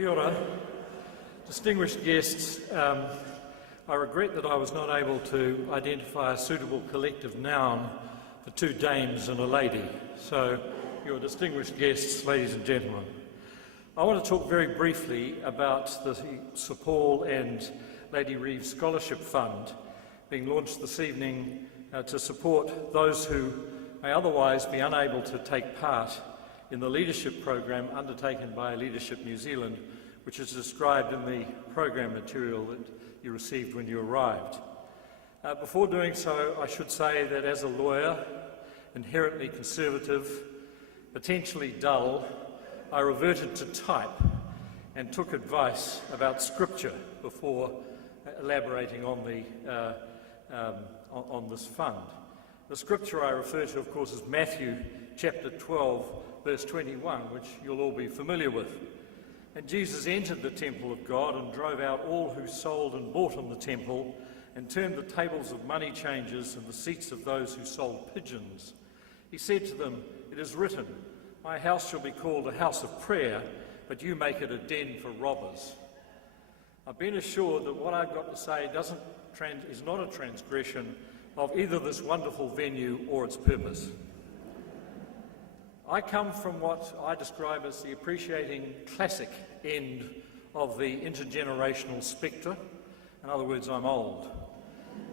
Kia ora. Distinguished guests, I regret that I was not able to identify a suitable collective noun for two dames and a lady. So, your distinguished guests, ladies and gentlemen, I want to talk very briefly about the Sir Paul and Lady Reeves Scholarship Fund being launched this evening to support those who may otherwise be unable to take part in the leadership program undertaken by Leadership New Zealand, which is described in the program material that you received when you arrived. Before doing so, I should say that as a lawyer, inherently conservative, potentially dull, I reverted to type and took advice about scripture before elaborating on this fund. The scripture I refer to, of course, is Matthew chapter 12, verse 21, which you'll all be familiar with. And Jesus entered the temple of God and drove out all who sold and bought in the temple and turned the tables of money changers and the seats of those who sold pigeons. He said to them, "It is written, my house shall be called a house of prayer, but you make it a den for robbers." I've been assured that what I've got to say is not a transgression of either this wonderful venue or its purpose. I come from what I describe as the appreciating classic end of the intergenerational spectre. In other words, I'm old.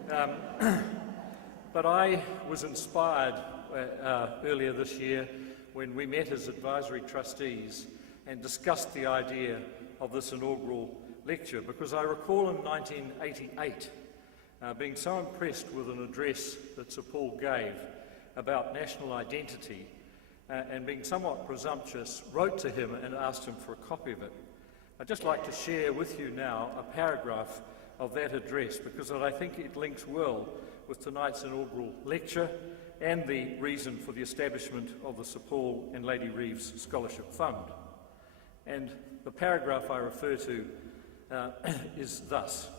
But I was inspired earlier this year when we met as advisory trustees and discussed the idea of this inaugural lecture, because I recall in 1988 being so impressed with an address that Sir Paul gave about national identity and being somewhat presumptuous, wrote to him and asked him for a copy of it. I'd just like to share with you now a paragraph of that address, because I think it links well with tonight's inaugural lecture and the reason for the establishment of the Sir Paul and Lady Reeves Scholarship Fund. And the paragraph I refer to is thus.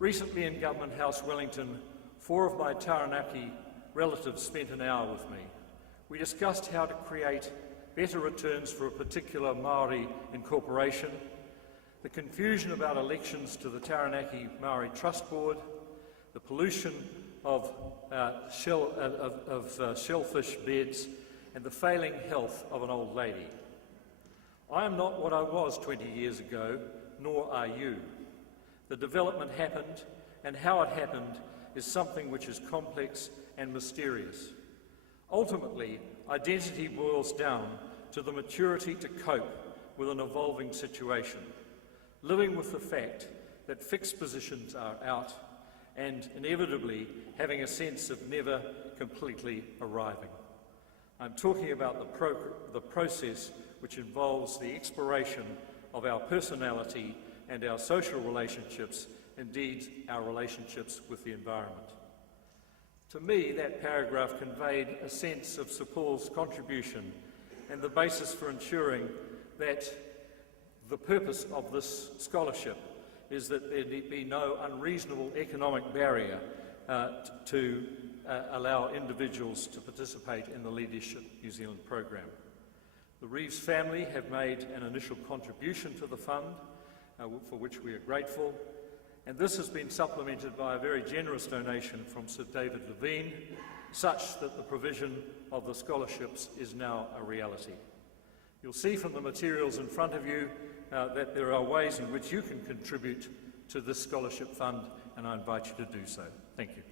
Recently in Government House, Wellington, 4 of my Taranaki relatives spent an hour with me. We discussed how to create better returns for a particular Māori incorporation, the confusion about elections to the Taranaki Māori Trust Board, the pollution of shellfish beds, and the failing health of an old lady. I am not what I was 20 years ago, nor are you. The development happened, and how it happened is something which is complex and mysterious. Ultimately, identity boils down to the maturity to cope with an evolving situation, living with the fact that fixed positions are out, and inevitably having a sense of never completely arriving. I'm talking about the process which involves the exploration of our personality and our social relationships, indeed our relationships with the environment. To me, that paragraph conveyed a sense of Sir Paul's contribution and the basis for ensuring that the purpose of this scholarship is that there be no unreasonable economic barrier to allow individuals to participate in the Leadership New Zealand program. The Reeves family have made an initial contribution to the fund, for which we are grateful, and this has been supplemented by a very generous donation from Sir David Levine, such that the provision of the scholarships is now a reality. You'll see from the materials in front of you that there are ways in which you can contribute to this scholarship fund, and I invite you to do so. Thank you.